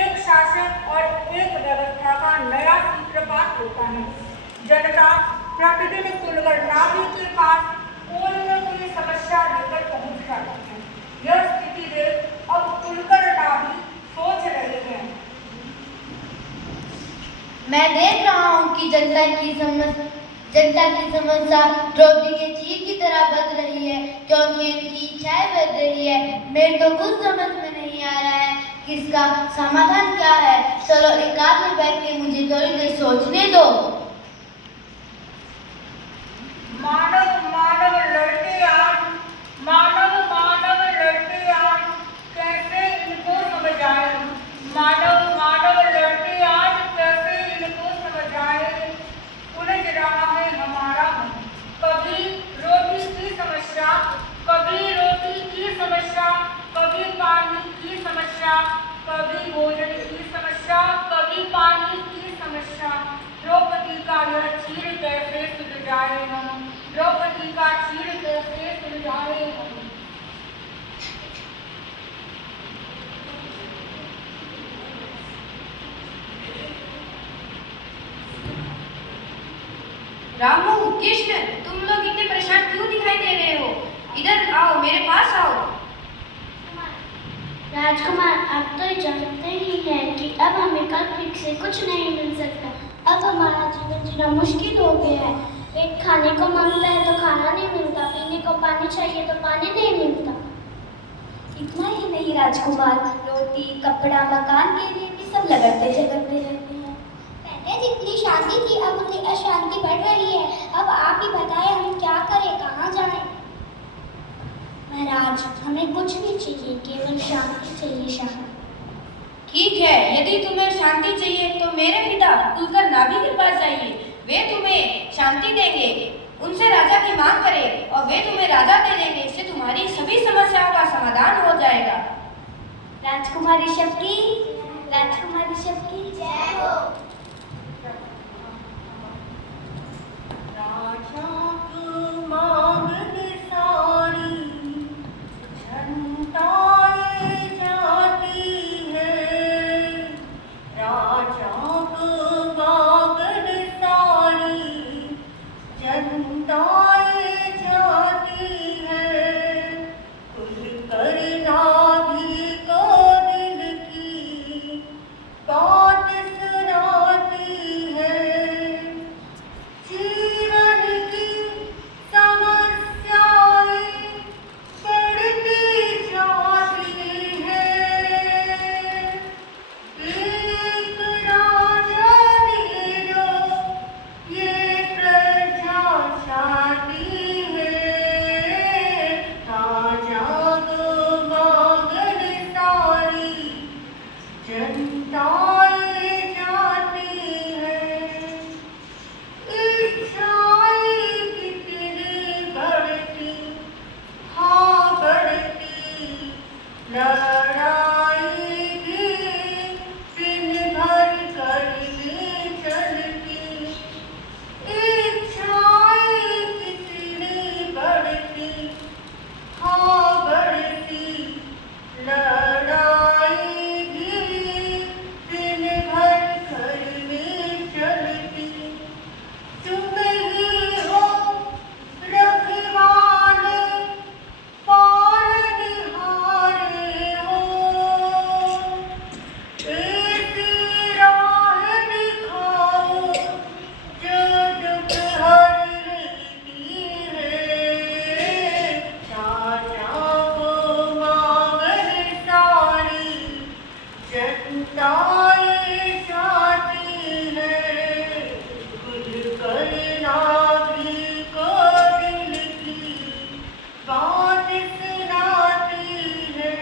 एक शासन और एक व्यवस्था का नया सूत्रपात होता है। जनता प्रतिदिन कुलकर नाभि के पास कोई न कोई समस्या लेकर पहुंच जाती है। यह स्थिति देख अब कुलकर नाभि सोच रहे हैं। मैं देख रहा हूँ कि जनता की समस्या द्रौपदी के चीर की तरह बढ़ रही है, क्योंकि उनकी इच्छाएं बढ़ रही है। मेरे तो कुछ समझ में नहीं आ रहा है कि इसका समाधान क्या है। चलो एकांत में बैठ के मुझे थोड़ी देर सोचने दो। मानव मानव लड़ते आन, मानव मानव लड़ते आन, कैसे इनको समझाएं। मानव मानव लड़ते आन, कैसे इनको समझाएं। उलझ रहा है हमारा मन, कभी रोटी की समस्या, कभी रोटी की समस्या, कभी पानी की समस्या, कभी भोजन की समस्या, कभी पानी की समस्या। द्रौपदी का यह चीर कैसे सुलझाए हम, द्रौपदी का चीर कैसे सुलझाए हम। रामू, कृष्ण, तुम लोग इतने परेशान क्यों दिखाई दे रहे हो? इधर आओ, मेरे पास आओ। राजकुमार, आप तो जानते ही हैं कि अब हमें कल्प से कुछ नहीं मिल सकता। अब हमारा जीवन जीना मुश्किल हो गया है। पेट खाने को मांगता है तो खाना नहीं मिलता, पीने को पानी चाहिए तो पानी नहीं मिलता। इतना ही नहीं राजकुमार, रोटी कपड़ा मकान के लिए भी सब लगते झगड़ते रहते हैं। पहले जितनी शांति थी अब उतनी अशांति बढ़ रही है। अब आप ही बताएं हम क्या करें, कहाँ जाएं? महाराज, हमें कुछ नहीं चाहिए, केवल शांति चाहिए। शांति ठीक है, यदि तुम्हें शांति चाहिए तो मेरे पिता कुलकर नाभि के पास जाइए, वे तुम्हें शांति देंगे। उनसे राजा की मांग करें और वे तुम्हें राजा दे देंगे। इससे तुम्हारी सभी समस्याओं का समाधान हो जाएगा। राजकुमारी शक्ति, राजकुमारी शक्ति जय हो। राजा को मांगन सारी जनताएं जाती है, राजा को मांगन सारी जनताएं जाती है। कुलकर नाभि को दिल की बात सुनाती है। जीवन की समस्याएं बढ़ती जाती है। एक राजा नीरो ये प्रजा चाहती है। राजा को मांगन सारी जनताएं जाती है। इच्छाएं कितनी बढ़ती, हाँ बढ़ती, लड़ाई भी दिन भर करनी चलती। इच्छाएं कितनी बढ़ती, हाँ बढ़ती, लड़ाई भी दिन भर करनी चलती। तुम ही हो रखवाले, पालनहारे हो। ऐसी राह दिखाओ जो दुख हर लेती है। राजा को मांगन सारी जनताएं जाती है। कुलकर नाभि को दिल की बात सुनाती है।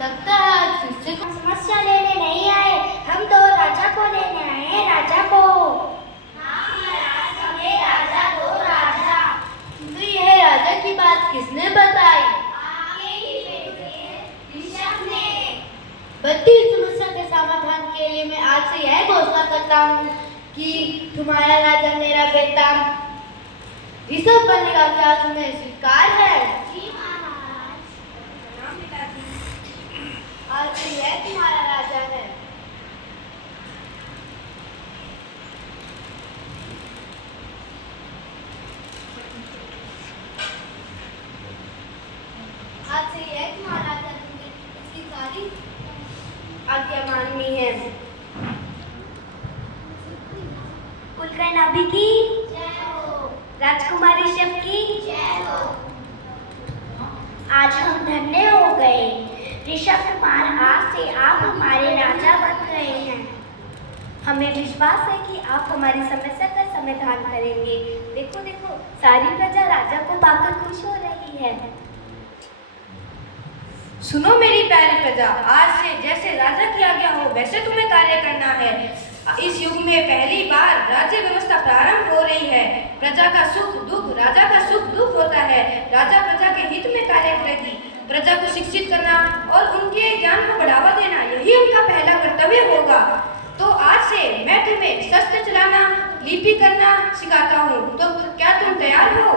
लगता है आज फिर से हम समस्या लेने नहीं आए, हम तो राजा को लेने आए हैं। राजा को राजा दो राजा। तो यह राजा की बात किसने बताई? बढ़ती हुई समस्या के समाधान के लिए मैं आज से यह घोषणा करता हूँ कि तुम्हारा राजा मेरा बेटा ऋषभ बनेगा। क्या तुम्हें स्वीकार है? जी महाराज। आज से यह है कि महाराजा तुम्हें इसकी सारी आज्ञा माननी है। कुलकर्ण नाभि की जय हो। राजकुमारी शिव की जय हो। आज हम धन्य हो गए। ऋषभ कुमार, आज से आप हमारे राजा बन गए हैं। हमें विश्वास है कि आप हमारी समस्या का समाधान करेंगे। देखो देखो, सारी प्रजा राजा को पाकर खुश हो रही है। सुनो मेरी प्यारी प्रजा, आज से जैसे राजा की आज्ञा हो वैसे तुम्हें कार्य करना है। इस युग में पहली बार राज्य व्यवस्था प्रारंभ हो रही है। प्रजा का सुख दुख राजा का सुख दुख होता है। राजा प्रजा के हित में कार्य करेगी। प्रजा को शिक्षित करना और उनके ज्ञान को बढ़ावा देना यही उनका पहला कर्तव्य होगा। तो आज से मैं तुम्हें शस्त्र चलाना, लिपि करना सिखाता हूँ। तो क्या तुम तैयार हो?